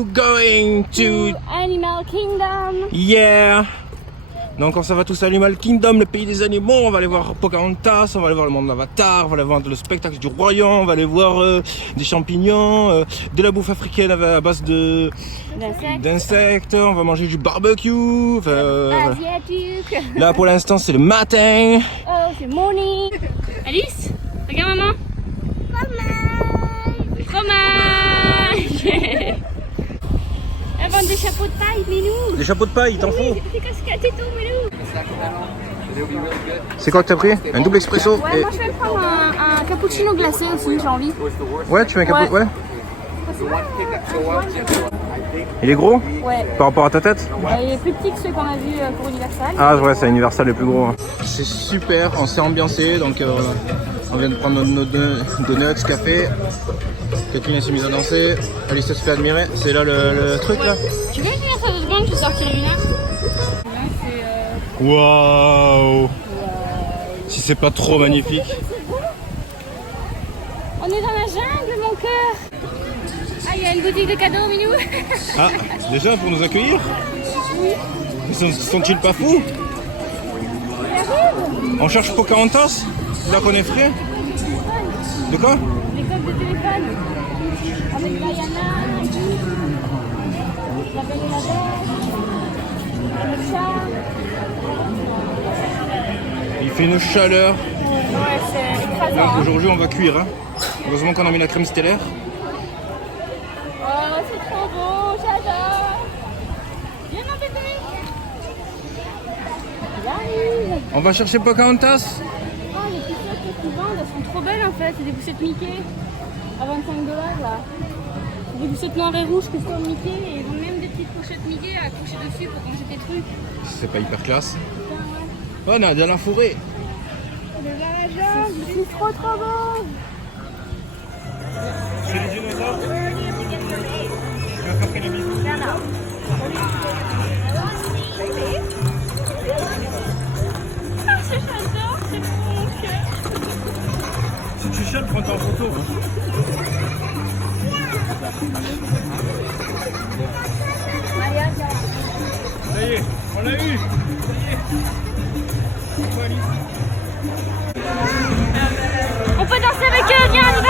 you going to Animal Kingdom. Yeah. Donc on s'en va tous à Animal Kingdom, le pays des animaux. On va aller voir Pocahontas, on va aller voir le monde d'Avatar, on va aller voir le spectacle du royaume, on va aller voir des champignons, de la bouffe africaine à base d'insectes, on va manger du barbecue. Asiatique. Là pour l'instant c'est le matin. Oh, c'est morning. Alice, regarde maman. Fromage. Elle vend des chapeaux de paille, Minou. Des chapeaux de paille, t'en fous? C'est casquette et tout, Minou. C'est quoi que t'as pris? Un double espresso? Ouais, moi je vais prendre un cappuccino glacé aussi, j'ai envie. Ouais, tu mets un cappuccino? Ouais. Il est gros? Ouais. Par rapport à ta tête? Il est plus petit que ceux qu'on a vus pour Universal. Ah ouais, c'est Universal le plus gros. C'est super, on s'est ambiancé, donc on vient de prendre nos donuts, café. Kathleen s'est mise à danser, Alice se fait admirer. C'est là le truc là? Tu veux venir ça 2 secondes, je vais sortir une heure. Waouh! Si c'est pas trop magnifique. On est dans la jungle, mon cœur. Ah, il y a une boutique de cadeaux, Minou. Ah, déjà pour nous accueillir? Sont-ils pas fous? On cherche Pocahontas? Là qu'on est frais? De quoi? Les coques de téléphone. Avec Diana, la belle et la bête, le chat. Il fait une chaleur. Ouais, c'est écrasant. Hein. Aujourd'hui on va cuire. Hein. Heureusement qu'on a mis la crème stellaire. Oh, c'est trop beau, j'adore. Viens mon bébé. J'arrive. On va chercher Pocahontas. Oh, les poussettes qu'ils vendent, elles sont trop belles en fait. C'est des poussettes Mickey à 25 $ là. Des poussettes noires et rouges qui sont Mickey et ils ont même des petites pochettes Mickey à accrocher dessus pour ranger tes trucs. C'est pas hyper classe. Oh, on a de la forêt. C'est trop beau. C'est les dinosaures. Je vais faire les bisous. Ah, j'adore, c'est pour mon cœur. Si tu chiales, prends-toi en photo. Ça y est, on l'a eu. On peut danser avec eux, viens, on y va.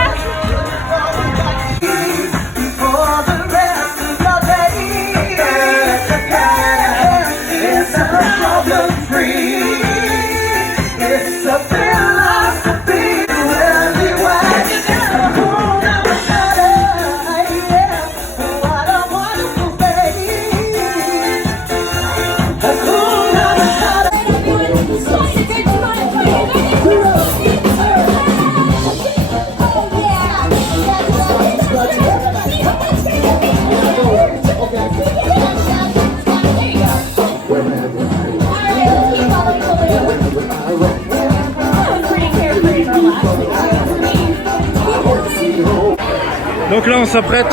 Donc là on s'apprête,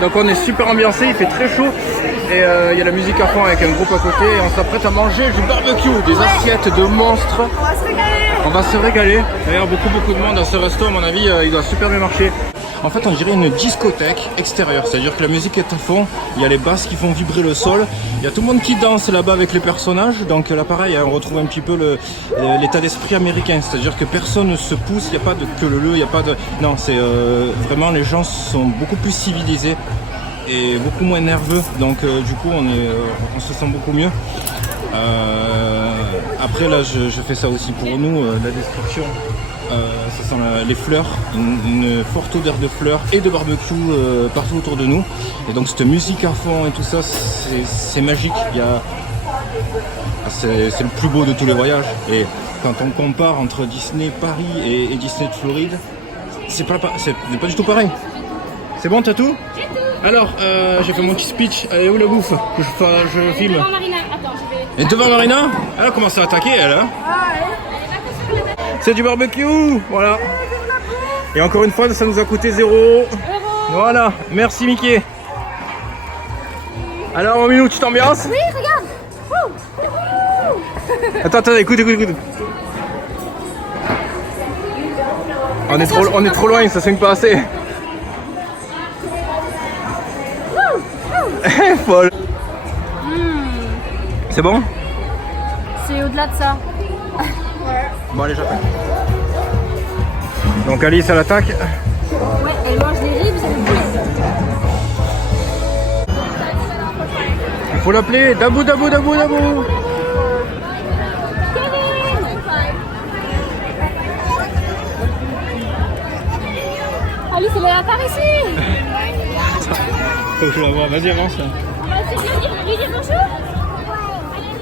donc on est super ambiancé, il fait très chaud et il y a la musique à fond avec un groupe à côté et on s'apprête à manger du barbecue, des assiettes de monstres. On va se régaler. D'ailleurs beaucoup de monde à ce resto, à mon avis il doit super bien marcher. En fait on dirait une discothèque extérieure, c'est-à-dire que la musique est à fond, il y a les basses qui font vibrer le sol, il y a tout le monde qui danse là-bas avec les personnages, donc là pareil on retrouve un petit peu l'état d'esprit américain, c'est-à-dire que personne ne se pousse, il n'y a pas de queue leu, il n'y a pas de... Non, c'est vraiment les gens sont beaucoup plus civilisés et beaucoup moins nerveux, donc du coup on se sent beaucoup mieux. Après là je fais ça aussi pour nous, la description. Ce sont les fleurs, une forte odeur de fleurs et de barbecue partout autour de nous. Et donc cette musique à fond et tout ça, c'est magique. C'est le plus beau de tous les voyages. Et quand on compare entre Disney Paris et Disney de Floride, c'est pas du tout pareil. C'est bon, t'as tout? Alors, j'ai fait mon petit speech. Elle est où la bouffe que je filme? Devant Marina, attends, je vais... Et devant Marina? Elle a commencé à attaquer, elle, hein? C'est du barbecue, voilà. Et encore une fois, ça nous a coûté 0 €. Voilà, merci Mickey. Alors, mon minou, tu t'ambiances? Oui, regarde. Attends, écoute. On est trop loin, ça swing pas assez. Folle. C'est bon? C'est au-delà de ça. Bon allez, j'appelle. Donc Alice à l'attaque. Ouais, elle mange les ribs et le poulet. Il faut l'appeler Dabou Dabou Dabou Dabou. Alice, elle est là par ici. Faut que je la vois, vas-y avance. On va essayer de lui dire bonjour. Allez,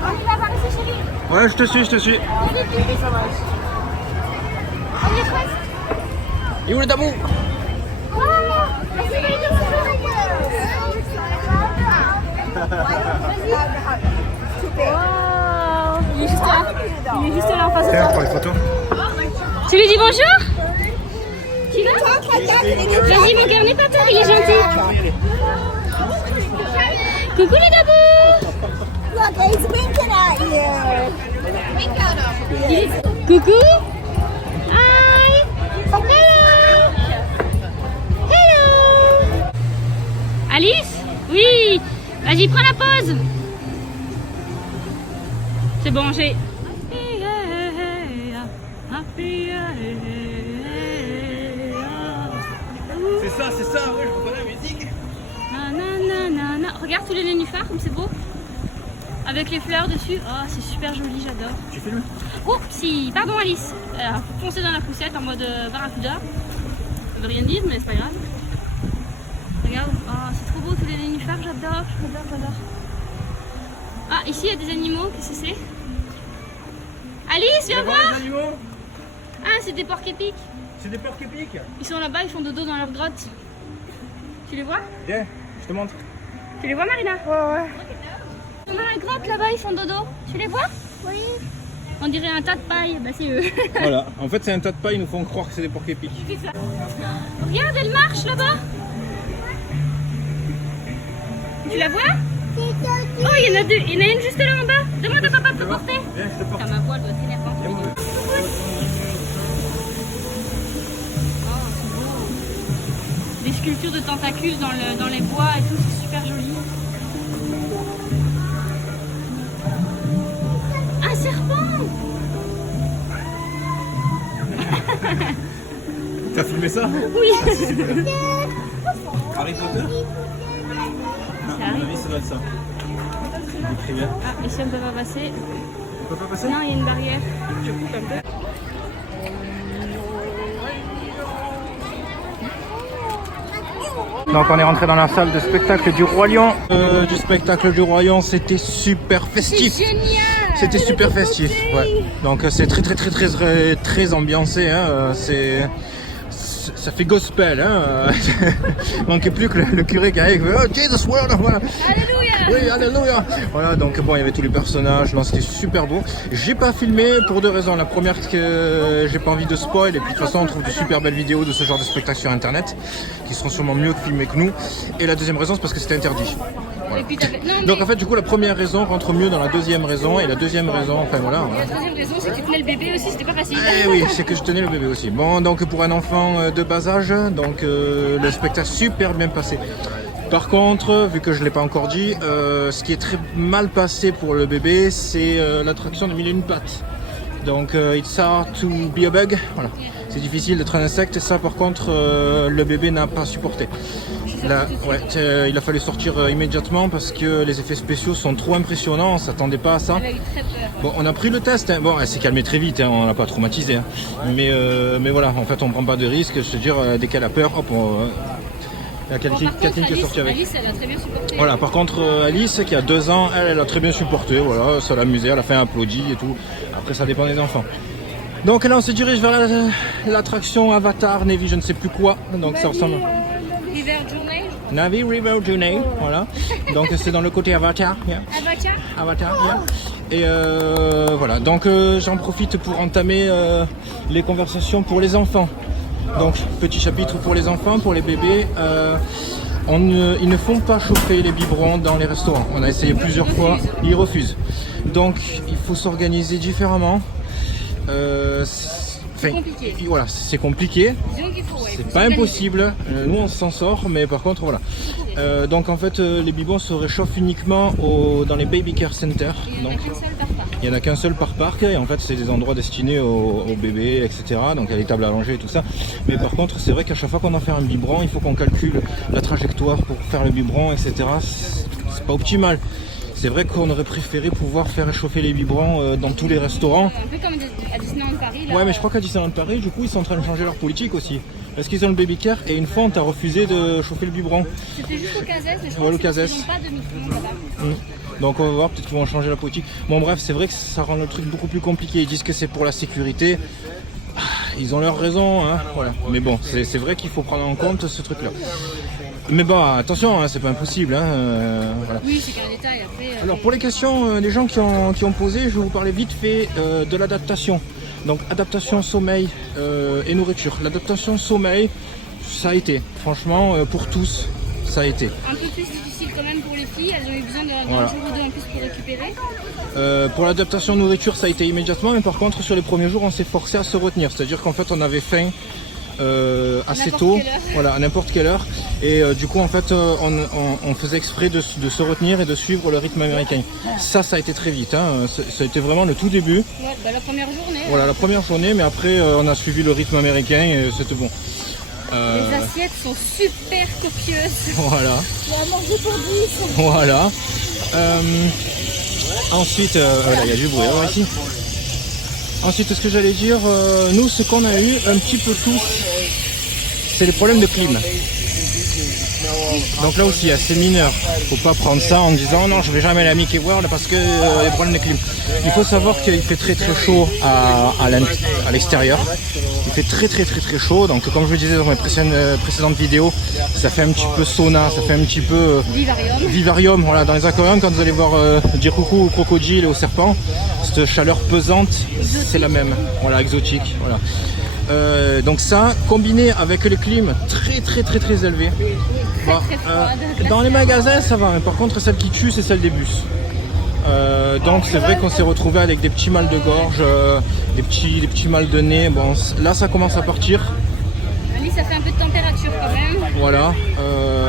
on y va par ici, chérie. Ouais, je te suis, je te suis. On est presque. Il est où le Dabou? Voilà. Vas-y, va lui dire bonjour. Wow. Il est juste là. Il est juste là en face de Tiens, toi. prends les photos. Tu lui dis bonjour? Tu veux? Vas-y, mon cœur n'est pas peur, il est gentil. Coucou les dabous. Look, he's winking at you. Wink at him. Coucou. Hi. Hello. Hello. Alice? Oui. Vas-y, prends la pause. C'est bon, j'ai... C'est ça, ouais, je reconnais la musique. Nanana. Regarde tous les nénuphars, comme c'est beau. Avec les fleurs dessus. Oh, c'est super joli, j'adore. Tu filmes? Oh, si, pardon Alice. Foncé dans la poussette en mode barracuda. Ça veut rien dire, mais c'est pas grave. Regarde, oh, c'est trop beau tous les nénuphars, j'adore. Ah, ici il y a des animaux, qu'est-ce que c'est? Alice, viens voir. Les animaux? Ah, c'est des porcs épics. C'est des porcs épiques. Ils sont là-bas, ils font dodo dans leur grotte. Tu les vois? Viens, je te montre. Tu les vois, Marina? Ouais. Ils sont dans la grotte là-bas, ils font dodo. Tu les vois? Oui. On dirait un tas de paille, bah c'est eux. Voilà, en fait c'est un tas de paille, ils nous font croire que c'est des porcs épiques. Regarde, elle marche là-bas. Tu la vois? Oh, il y en a deux. Il y en a une juste là en bas. Demande à papa de te porter. Viens, je te porte. Car ma voix elle doit s'énerver. Des sculptures de tentacules dans les bois et tout, c'est super joli. Un serpent! T'as filmé ça? Oui! Harry Potter? Non, à mon avis ça doit être ça. Écrit bien. Ah, ici on ne peut pas passer. On peut pas passer? Non, il y a une barrière. Je coupe un peu. Donc on est rentré dans la salle de spectacle du Roi Lion. Du spectacle du Roi Lion, c'était super festif. C'est génial! C'était super festif. Ouais. Donc c'est très ambiancé. Hein. Ça fait gospel. Hein. Il manquait plus que le curé qui arrive. Oh Jesus, voilà. Alléluia! Oui, alléluia. Voilà, donc bon, il y avait tous les personnages, non, c'était super beau. J'ai pas filmé pour deux raisons. La première, c'est que j'ai pas envie de spoil, et puis de toute façon, on trouve de super belles vidéos de ce genre de spectacle sur internet, qui seront sûrement mieux filmées que nous. Et la deuxième raison, c'est parce que c'était interdit. Voilà. Et puis non, Donc en fait, du coup, la première raison rentre mieux dans la deuxième raison, et la deuxième raison, enfin voilà. la troisième raison, c'est que tu tenais le bébé aussi, c'était pas facile. Eh oui, c'est que je tenais le bébé aussi. Bon, donc pour un enfant de bas âge, donc le spectacle super bien passé. Par contre, vu que je ne l'ai pas encore dit, ce qui est très mal passé pour le bébé, c'est l'attraction de 1001 pattes. Donc, it's hard to be a bug. Voilà. C'est difficile d'être un insecte, et ça par contre, le bébé n'a pas supporté. Là, ouais, il a fallu sortir immédiatement parce que les effets spéciaux sont trop impressionnants, on ne s'attendait pas à ça. Elle a eu très peur. Bon, on a pris le test, hein. Bon, elle s'est calmée très vite, hein. On l'a pas traumatisé. Hein. Mais voilà, en fait, on prend pas de risque. Je te dire, dès qu'elle a peur, hop, il y a Catherine qui est sortie avec. Alice, elle a très bien supporté. Voilà, par contre, Alice, qui a 2 ans, elle a très bien supporté. Voilà, ça l'a amusé, elle a fait un applaudi et tout. Après, ça dépend des enfants. Donc là, on se dirige vers l'attraction Avatar, Navy, je ne sais plus quoi. Donc ça ressemble. River Journey. Navy River Journey, voilà. Donc c'est dans le côté Avatar. Yeah. Avatar, yeah. Et voilà, donc j'en profite pour entamer les conversations pour les enfants. Donc petit chapitre pour les enfants, pour les bébés. Ils ne font pas chauffer les biberons dans les restaurants. On a essayé plusieurs fois, ils refusent. Donc il faut s'organiser différemment. C'est compliqué. Voilà, c'est compliqué. Disons qu'il faut, ouais. c'est pas impossible. Nous on s'en sort, mais par contre voilà. Donc en fait les biberons se réchauffent uniquement dans les baby care centers. Donc il n'y en a qu'un seul par parc et en fait c'est des endroits destinés aux bébés, etc. Donc il y a les tables à langer et tout ça. Mais par contre c'est vrai qu'à chaque fois qu'on en fait un biberon, il faut qu'on calcule la trajectoire pour faire le biberon, etc. C'est pas optimal. C'est vrai qu'on aurait préféré pouvoir faire réchauffer les biberons dans tous les restaurants. Un peu comme à Disneyland Paris. Là. Ouais, mais je crois qu'à Disneyland Paris, du coup, ils sont en train de changer leur politique aussi. Parce qu'ils ont le baby care et une fois on t'a refusé de chauffer le biberon. C'était juste au Casès, mais je Ouais, crois le qu'ils Casès. n'ont pas de micro-ondes là-bas. Donc on va voir, peut-être qu'ils vont changer la politique. Bon bref, c'est vrai que ça rend le truc beaucoup plus compliqué. Ils disent que c'est pour la sécurité. Ils ont leur raison, hein, voilà. Mais bon, c'est vrai qu'il faut prendre en compte ce truc-là. Mais bon, attention, hein, c'est pas impossible. Hein, voilà. Oui, c'est qu'un détail. Après, Alors pour les questions des gens qui ont posé, je vais vous parler vite fait de l'adaptation. Donc adaptation sommeil et nourriture. L'adaptation sommeil, ça a été, franchement, pour tous, ça a été. un peu plus difficile quand même pour les filles. Elles ont eu besoin d'un Voilà. jour ou deux en plus pour récupérer. Pour l'adaptation nourriture, ça a été immédiatement, mais par contre sur les premiers jours, on s'est forcé à se retenir. C'est-à-dire qu'en fait, on avait faim assez tôt, voilà, à n'importe quelle heure, et du coup en fait on faisait exprès de se retenir et de suivre le rythme américain. Ça a été très vite, hein. Ça a été vraiment le tout début. Ouais, bah, la première journée. Voilà, la première journée, mais après on a suivi le rythme américain et c'était bon. Les assiettes sont super copieuses. Voilà. J'ai à manger pour 10. Voilà. Ensuite, voilà, il y a du bruit alors, ici. Ensuite, ce que j'allais dire, nous, ce qu'on a eu un petit peu tous, c'est les problèmes de clim. Donc là aussi, assez mineur. Faut pas prendre ça en disant non, je vais jamais à la Mickey World parce que les problèmes de clim. Il faut savoir qu'il fait très très chaud à l'extérieur. Il fait très très très très chaud. Donc comme je vous disais dans mes précédentes vidéos, ça fait un petit peu sauna, ça fait un petit peu vivarium. Voilà, dans les aquariums, quand vous allez voir dire coucou aux crocodiles et aux serpents, cette chaleur pesante, c'est la même. Voilà, exotique. Voilà. Donc ça, combiné avec les clims très très très très élevés. Bah, dans les magasins ça va, mais par contre celle qui tue c'est celle des bus. Donc c'est vrai qu'on s'est retrouvé avec des petits mal de gorge, des petits mal de nez. Bon, là ça commence à partir. Ali, ça fait un peu de température quand même. Voilà.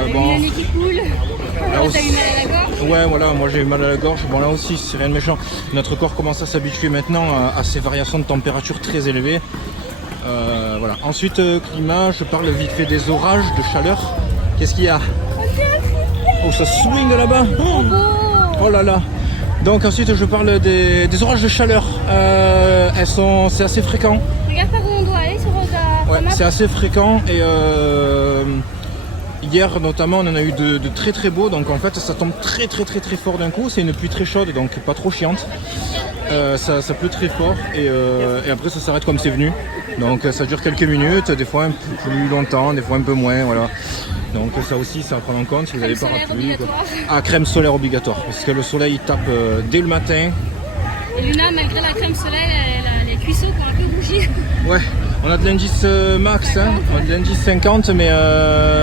Le nez qui coule. Là T'as aussi, eu mal à la gorge. ouais, voilà, moi j'ai eu mal à la gorge. Bon là aussi c'est rien de méchant. Notre corps commence à s'habituer maintenant à ces variations de température très élevées. Voilà. Ensuite climat, je parle vite fait des orages de chaleur. Qu'est-ce qu'il y a? Oh, ça swing là-bas. Oh là là. Donc ensuite je parle des orages de chaleur. C'est assez fréquent. Regarde par où on doit aller sur ta Ouais, map. c'est assez fréquent et hier notamment on en a eu de très très beaux. Donc en fait ça tombe très très très très fort d'un coup. C'est une pluie très chaude donc pas trop chiante. Ça pleut très fort et après ça s'arrête comme c'est venu. Donc ça dure quelques minutes, des fois un peu plus longtemps, des fois un peu moins, voilà. Donc ça aussi, ça à prendre en compte si vous n'avez pas Crème solaire parapluie. obligatoire. Ah, crème solaire obligatoire, parce que le soleil il tape dès le matin. Et Luna, malgré la crème solaire, elle a les cuisseaux qui ont un peu bougi. Ouais, on a de l'indice max, hein. On a de l'indice 50, mais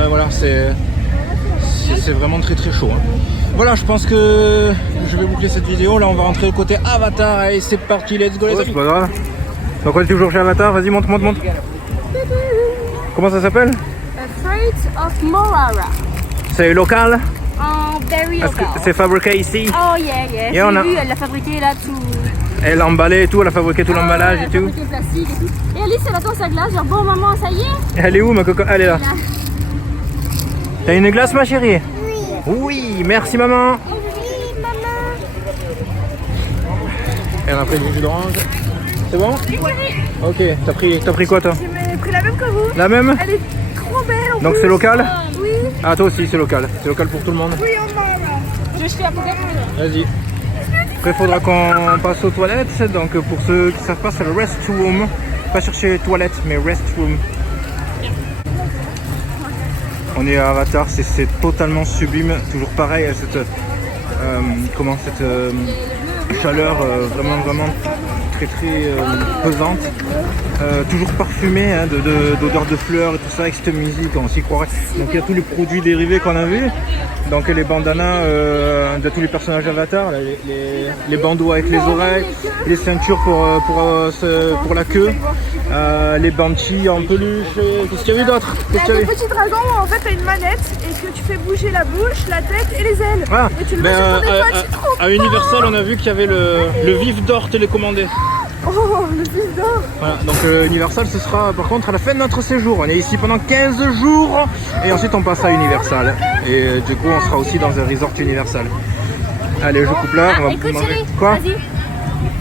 voilà, c'est vraiment très très chaud. Hein. Voilà, je pense que je vais boucler cette vidéo. Là, on va rentrer au côté Avatar. Allez, c'est parti, let's go les amis. C'est pas grave. Donc on est toujours chez Avatar. Vas-y, monte. Comment ça s'appelle? Freight of Morara. C'est local? En berry Est-ce que local. c'est fabriqué ici? Oh yeah. Et J'ai on a- vu, elle l'a fabriqué là tout. Elle l'a emballé et tout, elle a fabriqué tout l'emballage et tout. Fabriqué plastique et tout. Et Alice, elle attend sa glace. Genre bon maman, ça y est. Elle est où ma coco? Elle est là. Là. T'as une glace ma chérie? Oui, merci maman. Oui, maman. Et on a pris du jus d'orange. C'est bon? Ok, t'as pris quoi toi? J'ai pris la même que vous. La même? Elle est trop belle en Donc plus. c'est local? Oui. Ah toi aussi c'est local. C'est local pour tout le monde? Oui, on m'a. Je vais jeter la poubelle. Vas-y. Après il faudra qu'on passe aux toilettes. Donc pour ceux qui savent pas c'est le restroom. Pas chercher toilettes mais restroom. On est à Avatar, c'est totalement sublime. Toujours pareil, cette chaleur vraiment très pesante. Toujours parfumée hein, d'odeurs de fleurs et tout ça avec cette musique, on s'y croirait. Donc il y a tous les produits dérivés qu'on a vus. Donc les bandanas de tous les personnages Avatar, là, les bandeaux avec les oreilles, les ceintures pour la queue. Les Banshee en peluche. Qu'est-ce qu'il y avait d'autre? Il y a des petits dragons où en fait t'as une manette et que tu fais bouger la bouche, la tête et les ailes. Ah, et tu le mets sur ton épaule, c'est trop à Universal, on a vu qu'il y avait le vif d'or télécommandé. Oh, le fils d'or. Voilà, donc Universal, ce sera par contre à la fin de notre séjour. On est ici pendant 15 jours et ensuite on passe à Universal. Et du coup, on sera aussi dans un resort Universal. Allez, je coupe là. On va Écoute manger. chérie, Quoi? vas-y.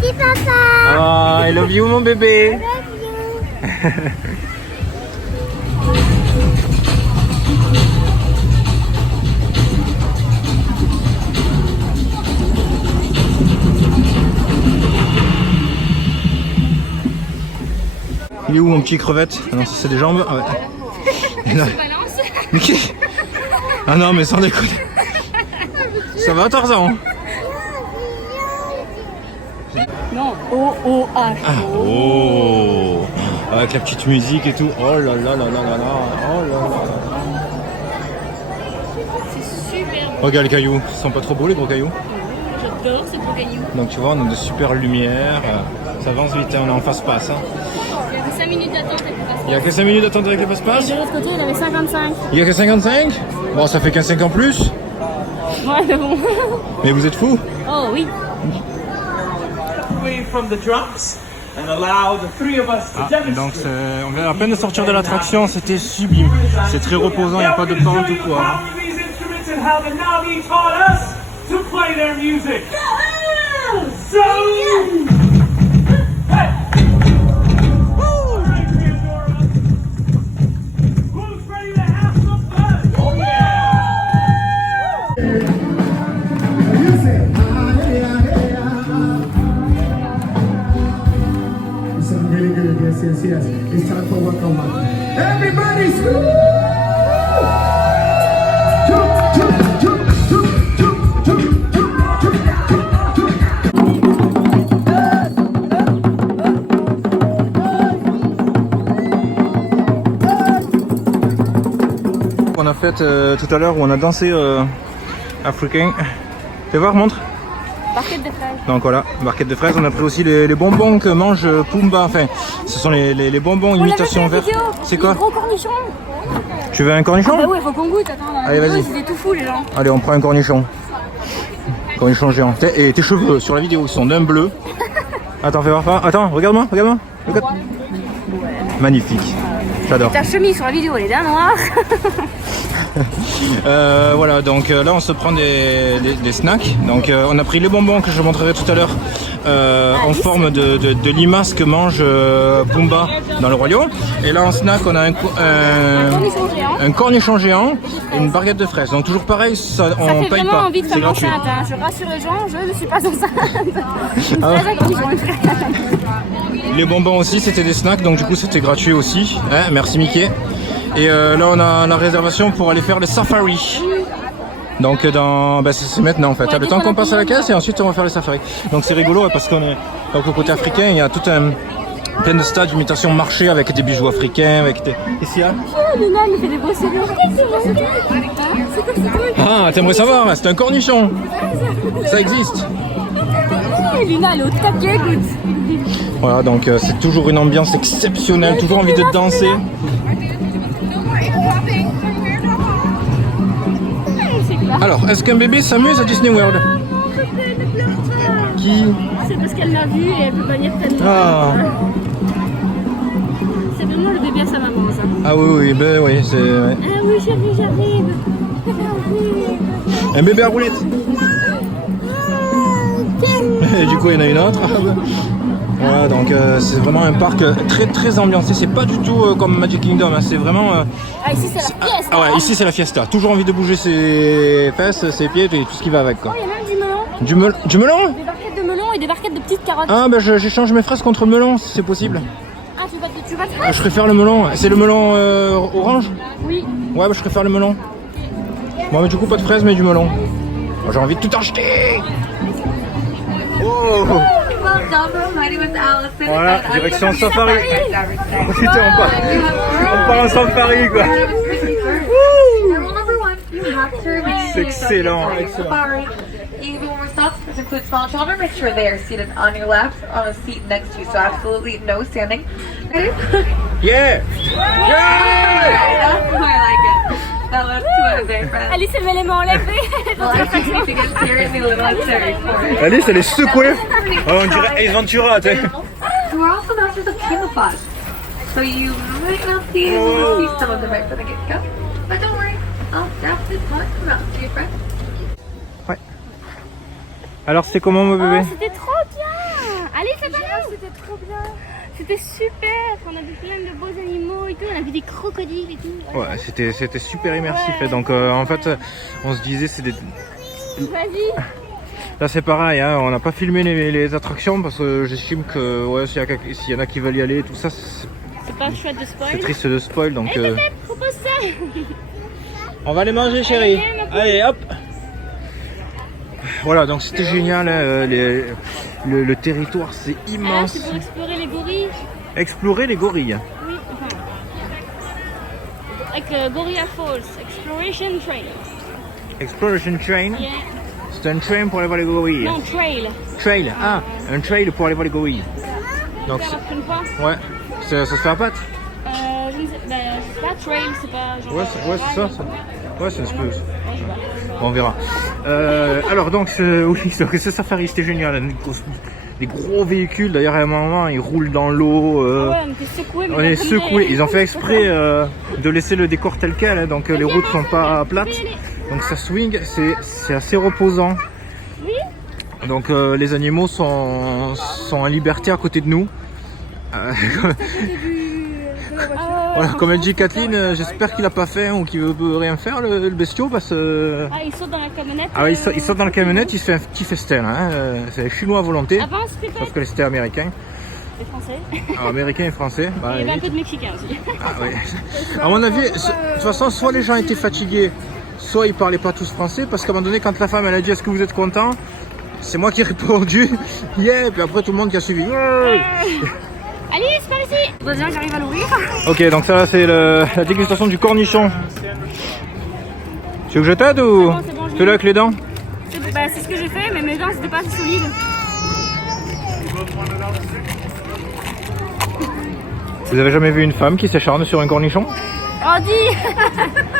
Petit papa. Ah, I love you, mon bébé. Il est où mon petit crevette? Ah non, ça c'est des jambes. Ah ouais. Et là- Balance. Mais qui- Ah non, mais sans déconner. Ça va, Tarzan? Non, O-O-H. Ah, oh, avec la petite musique et tout. Oh là là là là là là. Oh là là. C'est super beau. Regarde les cailloux. Ils sont pas trop beaux les gros cailloux. J'adore ce beau caillou. Donc tu vois, on a de super lumières. Ça avance vite, hein, on est en face-passe. Hein. Il y avait 5 minutes d'attente avec le passeport. Il y a que 5 minutes d'attente avec les Et passe-passe. de l'autre côté, il avait 55. Il y a que 55. Bon, ça fait 15 en plus. Ouais, mais bon. Mais vous êtes fous. Oh oui. Away from the drums and allow the three of us to Donc demonstrate on vient à peine de sortir de l'attraction, c'était sublime. C'est très reposant, il n'y a pas de pente ou quoi. how these instruments and how the Navi taught us to play their music. So, hey. All right, Pandora. Who's ready to have some fun? Oh yeah! You sound really good. Yes, yes, yes. It's time for work on one. Everybody, jump, jump, jump, jump, jump, jump, On a fait tout à l'heure où on a dansé africain. Fais voir, montre. Barquette de fraises. Donc voilà, barquette de fraises. On a pris aussi les bonbons que mange Pumba. Enfin, ce sont les bonbons imitation vert. C'est quoi? Gros cornichon. Tu veux un cornichon? Bah ouais, faut qu'on goûte. Attends, là. Allez, vas-y. C'était tout fou, les gens. Allez, on prend un cornichon. Cornichon géant. Et tes cheveux sur la vidéo, ils sont d'un bleu. Attends, fais voir ça. Attends, regarde-moi, regarde-moi. Regarde. Magnifique. J'adore. Ta chemise sur la vidéo, elle est bien noire. Voilà, donc là on se prend des snacks. Donc on a pris les bonbons que je montrerai tout à l'heure en forme de limaces que mange Pumba dans le royaume. Et là en snack on a un cornichon géant et une barquette de fraises. Donc toujours pareil, ça, Ça on fait paye vraiment pas, envie de c'est faire gratuit. enceinte. Hein. Je rassure les gens, je ne suis pas enceinte. Ah ouais. C'est ça qu'ils vont le faire. Les bonbons aussi c'était des snacks, donc du coup c'était gratuit aussi. Hein, merci Mickey. Et là on a la réservation pour aller faire le safari. Donc c'est maintenant en fait. Ouais, Le dès temps qu'on qu'on a passe à la fini, caisse et ensuite on va faire le safari. Donc c'est rigolo parce qu'on est donc au côté africain, il y a tout un plein de stades d'imitation marché avec des bijoux africains, avec des. Ici là. Oh, Luna, il fait des beaux sourires. C'est quoi ce truc? Ah, t'aimerais savoir, c'est un cornichon. Ça existe. Luna, elle est au taquet, écoute. Voilà, donc c'est toujours une ambiance exceptionnelle, toujours envie de danser. C'est clair. Alors, est-ce qu'un bébé s'amuse à Disney World? Qui? C'est parce qu'elle l'a vu et elle peut pas dire qu'elle l'a Ah. C'est vraiment le bébé à sa maman, ça. Ah oui, ben oui, c'est ouais. Ah oui, j'arrive. Un bébé à roulette. Et du coup, il y en a une autre. Voilà, donc c'est vraiment un parc très très ambiancé. C'est pas du tout comme Magic Kingdom, hein. C'est vraiment. Ah, ici, c'est la fiesta. Ah ouais, ici c'est la fiesta. Toujours envie de bouger ses fesses, ses pieds, et tout ce qui va avec quoi. Oh, il y a même du melon. Du melon? Des barquettes de melon et des barquettes de petites carottes. Ah bah j'échange mes fraises contre le melon si c'est possible. Ah, tu vas te faire? Je préfère le melon. C'est le melon orange? Oui. Ouais, bah je préfère le melon. Bon, mais du coup pas de fraises mais du melon. Moi, j'ai envie de tout acheter. Oh. Voilà, direction safari. Putain, on part en safari quoi. after we C'est excellent, excellent. safari. You can do more stops, which include small children. Make sure they are seated on your left, on a seat next to you. So absolutely no standing. Ready? Yeah! That's how I like it. That was to my big friend. Alice, elle met les mains enlevées. Well, I think we get seriously a little unserious for it. Alice, elle est secouée. Oh, on dirait Ace Ventura, tu sais. So we're also masters of camouflage. So you might not see some of them right from the get-go. But don't worry, I'll definitely point them out to your friend. Ouais. Alors, c'est comment, mon bébé? Oh, c'était trop bien. Allez, ça va. C'était trop bien. C'était super. On a vu plein de beaux animaux et tout. On a vu des crocodiles et tout. Ouais, c'était super immersif. Ouais. Donc, en fait, on se disait, c'est des... Vas-y. Là, c'est pareil, hein, on n'a pas filmé les attractions parce que j'estime que ouais, s'il y en a qui veulent y aller, tout ça, c'est pas chouette de spoil. C'est triste de spoil, donc... propose ça. On va les manger, chérie. Allez, hop. Voilà, donc c'était génial, hein, le territoire, c'est immense. C'est pour explorer les gorilles. Explorer les gorilles. Oui, enfin... Avec Gorilla Falls, Exploration Train. Exploration Train. Yeah. C'est un train pour aller voir les gorilles. Non, trail. Trail, un trail pour aller voir les gorilles. Donc, ouais, ça se fait à pattes. Je ne sais, c'est pas trail, c'est pas... Genre, ouais, c'est ça. Ouais, c'est un peu... On verra. Alors donc, oui, ce safari, c'était génial. Des gros véhicules, d'ailleurs à un moment, ils roulent dans l'eau. Ouais, on était secoués. On est secoués. Ils ont fait exprès de laisser le décor tel quel, hein, donc les routes sont pas plates. Donc ça swing, c'est assez reposant. Oui. Donc les animaux sont en liberté à côté de nous. Voilà, comme elle dit Kathleen, j'espère qu'il a pas faim ou qu'il veut rien faire le bestiau parce que... Ah, il saute dans la camionnette. Ah, il saute dans la camionnette, il se fait un petit festin. Hein. C'est chinois à volonté. Avant, c'était quoi? Sauf que c'était américain. Et français. Alors, américain et français. Bah, il y avait un peu de mexicain aussi. Ah, oui. À mon avis, de toute façon, soit les gens étaient fatigués, soit ils parlaient pas tous français, parce qu'à un moment donné, quand la femme elle a dit est-ce que vous êtes content, c'est moi qui ai répondu yeah, et puis après tout le monde qui a suivi. Alice, par ici. Vas-y, j'arrive à l'ouvrir. Ok, donc ça là c'est la dégustation du cornichon. Tu veux que je t'aide ou c'est bon, fais-le avec les dents? C'est ce que j'ai fait, mais mes dents c'était pas assez solide. Vous avez jamais vu une femme qui s'acharne sur un cornichon? Oh, dis.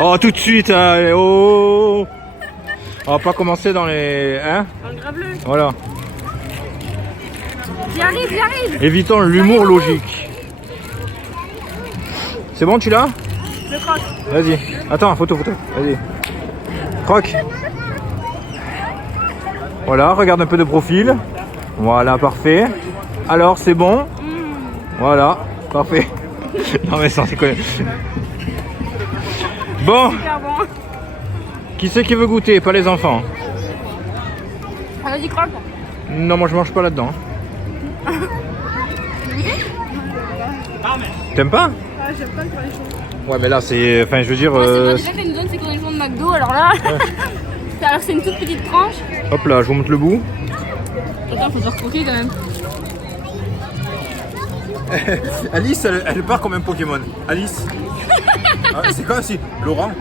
Oh, tout de suite, allez, oh. On va pas commencer dans les... Hein? Dans le graveleux. Voilà. J'y arrive. Évitons l'humour logique. C'est bon, tu l'as? Je croque. Vas-y. Attends, photo. Vas-y. Croque. Voilà, regarde un peu de profil. Voilà, parfait. Alors, c'est bon? Voilà, parfait. Non mais sans déconner. Bon. Qui c'est qui veut goûter? Pas les enfants. Ah, vas-y, croque. Non, moi je mange pas là-dedans. T'aimes pas? Ah, j'aime pas le cornichon. Ouais, mais là c'est... Enfin, je veux dire... C'est déjà qu'elle nous donne ses cornichons de McDo, alors là... alors c'est une toute petite tranche. Hop là, je vous montre le bout. Attends, faut se recroquer quand même. Alice, elle part comme un Pokémon. Alice. Ah, c'est quoi aussi? Laurent.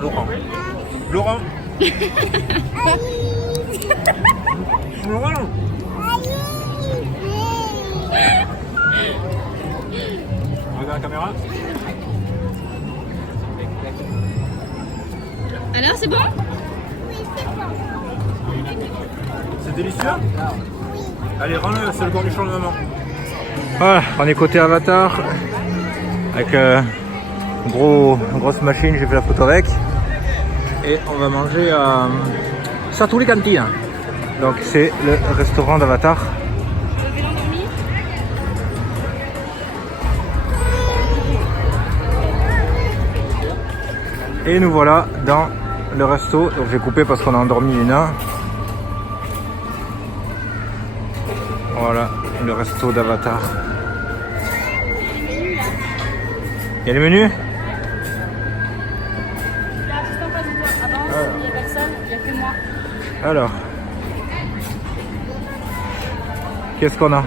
Laurent. Laurent. Laurent. Regarde la caméra. Alors, c'est bon? C'est délicieux. Allez, rends-le, c'est le cornichon de maman. Voilà, on est côté Avatar. Avec une grosse machine, j'ai fait la photo avec. Et on va manger à Satuli Cantina. Donc c'est le restaurant d'Avatar. Et nous voilà dans le resto. Donc j'ai coupé parce qu'on a endormi Lina. Voilà, le resto d'Avatar. Il y a les menus? Il y a personne, il y a que moi. Alors, qu'est-ce qu'on a?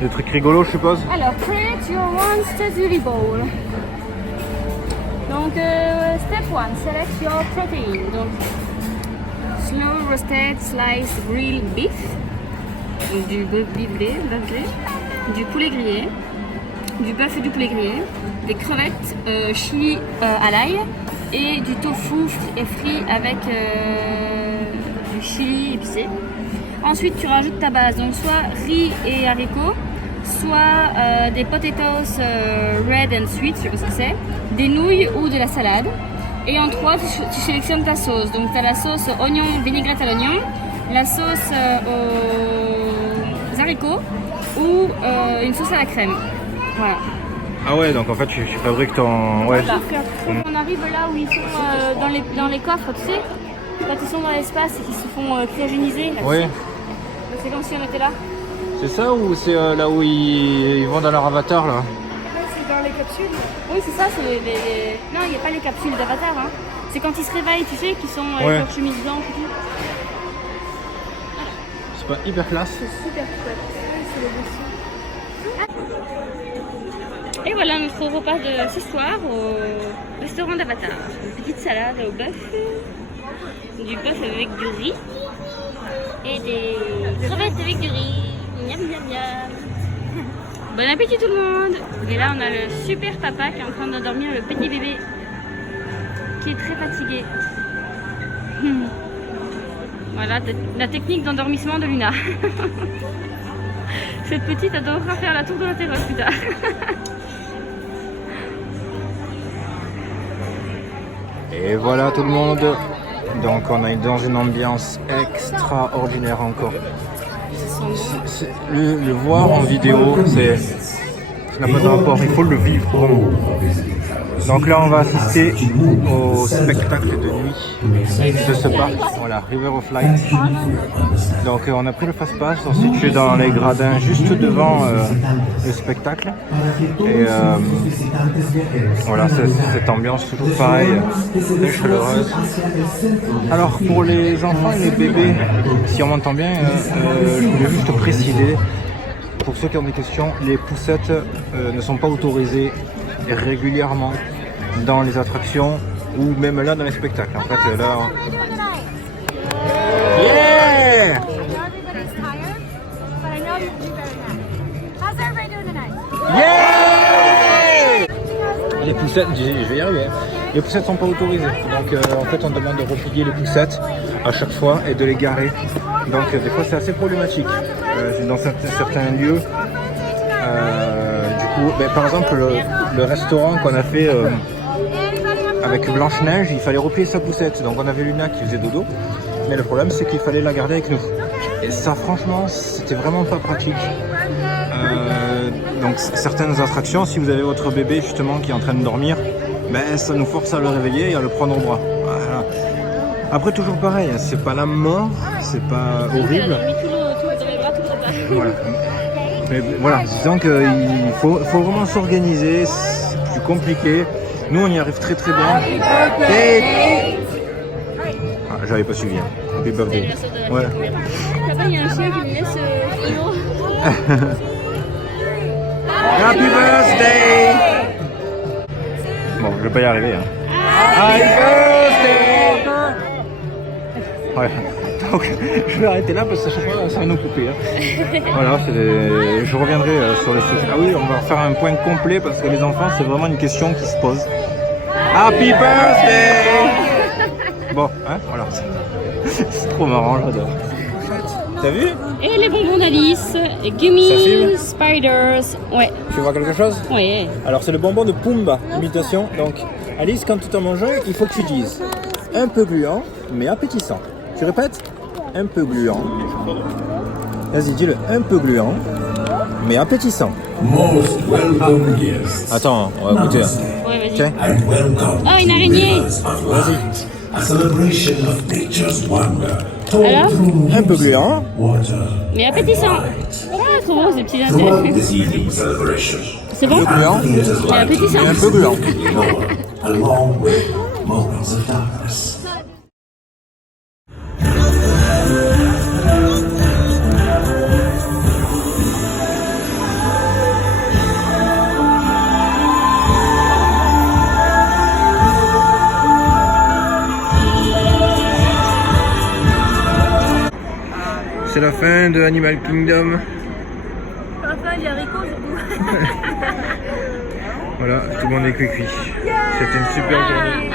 Des trucs rigolos, je suppose? Alors, create your own stazuli bowl. Donc, step 1, select your protein. Donc, slow roasted sliced grilled beef, donc du bœuf grillé, du poulet grillé, du bœuf et du poulet grillé, des crevettes chili à l'ail et du tofu frit avec du chili épicé. Ensuite, tu rajoutes ta base, donc soit riz et haricots, soit des potatoes red and sweet, je sais pas ce que c'est, des nouilles ou de la salade. Et en 3, tu sélectionnes ta sauce. Donc tu as la sauce oignon, vinaigrette à l'oignon, la sauce aux haricots ou une sauce à la crème. Voilà. Ah ouais, donc en fait tu fabriques ton... Ouais. Voilà. On arrive là où ils sont dans les coffres, tu sais, quand ils sont dans l'espace et qu'ils se font cryogéniser. Oui. C'est comme si on était là. C'est ça ou c'est là où ils vont dans leur avatar là? C'est dans les capsules. Oui, c'est ça, c'est Non, il n'y a pas les capsules d'avatar. Hein. C'est quand ils se réveillent, tu sais, qu'ils sont avec Ouais. leur chemise blanche et tout. C'est pas hyper classe? C'est super chouette. Ouais, c'est le dessus. Et voilà notre repas de ce soir au restaurant d'Avatar. Une petite salade au bœuf, du bœuf avec du riz et des crevettes avec du riz. Miam miam miam. Bon appétit tout le monde. Et là on a le super papa qui est en train d'endormir le petit bébé qui est très fatigué. Voilà la technique d'endormissement de Luna. Cette petite elle devra faire la tour de la terreur plus tard. Et voilà tout le monde. Donc on est dans une ambiance extraordinaire encore. Le voir en vidéo, ça n'a pas de rapport, il faut le vivre. Donc là on va assister au spectacle de nuit de ce parc, voilà, River of Light. Donc on a pris le fast-pass, on se situe dans les gradins juste devant le spectacle. Et voilà, cette ambiance toujours pareille, très chaleureuse. Alors pour les enfants et les bébés, si on m'entend bien, je voulais juste préciser, pour ceux qui ont des questions, les poussettes ne sont pas autorisées régulièrement dans les attractions ou même là dans les spectacles. En fait, là. Yeah! Everybody's tired, but I know you'll do very nice. How's everybody doing tonight? Yeah! Les poussettes, je vais y arriver. Les poussettes sont pas autorisées. Donc en fait, on demande de replier les poussettes à chaque fois et de les garer. Donc des fois, c'est assez problématique dans certains lieux. Du coup, par exemple, le restaurant qu'on a fait avec Blanche-Neige, il fallait replier sa poussette. Donc on avait Luna qui faisait dodo, mais le problème c'est qu'il fallait la garder avec nous. Et ça, franchement, c'était vraiment pas pratique. Donc certaines attractions, si vous avez votre bébé justement qui est en train de dormir, ça nous force à le réveiller et à le prendre au bras. Voilà. Après, toujours pareil, c'est pas la mort, c'est pas horrible. Voilà. Mais voilà, disons qu'il faut vraiment s'organiser, c'est plus compliqué. Nous, on y arrive très très bien. Ah, j'avais pas suivi. Hein. Happy birthday. Ouais. Papa, il y a un chien qui me laisse Happy birthday! Bon, je vais pas y arriver. Hein. Happy birthday! Ouais. Donc, je vais arrêter là parce que chaque fois, ça va nous couper. Hein. Voilà, je reviendrai sur le sujet. Ah oui, on va faire un point complet parce que les enfants, c'est vraiment une question qui se pose. Happy birthday! Bon, hein, voilà. C'est trop marrant, j'adore. T'as vu? Et les bonbons d'Alice, Ça Gummy, filme Spiders, ouais. Tu vois quelque chose? Ouais. Alors, c'est le bonbon de Pumba, imitation. Donc, Alice, quand tu t'en manges un, il faut que tu dises un peu gluant, mais appétissant. Tu répètes? Un peu gluant. Vas-y, dis-le. Un peu gluant, mais appétissant. Most welcome guests. Attends, on va goûter. Ouais, vas-y. Tiens. And welcome Oh, une araignée! a celebration of nature's wonder. Alors? Un peu gluant. Water. Mais appétissant! Ah, trop beau ces petits Throughout insectes. this evening celebration, C'est bon? Gluant. Mais appétissant! Un peu gluant. ignore along with moments of darkness. c'est la fin de Animal Kingdom. Enfin, il y a Rico surtout. Voilà, tout le monde est cuit. C'était une super journée.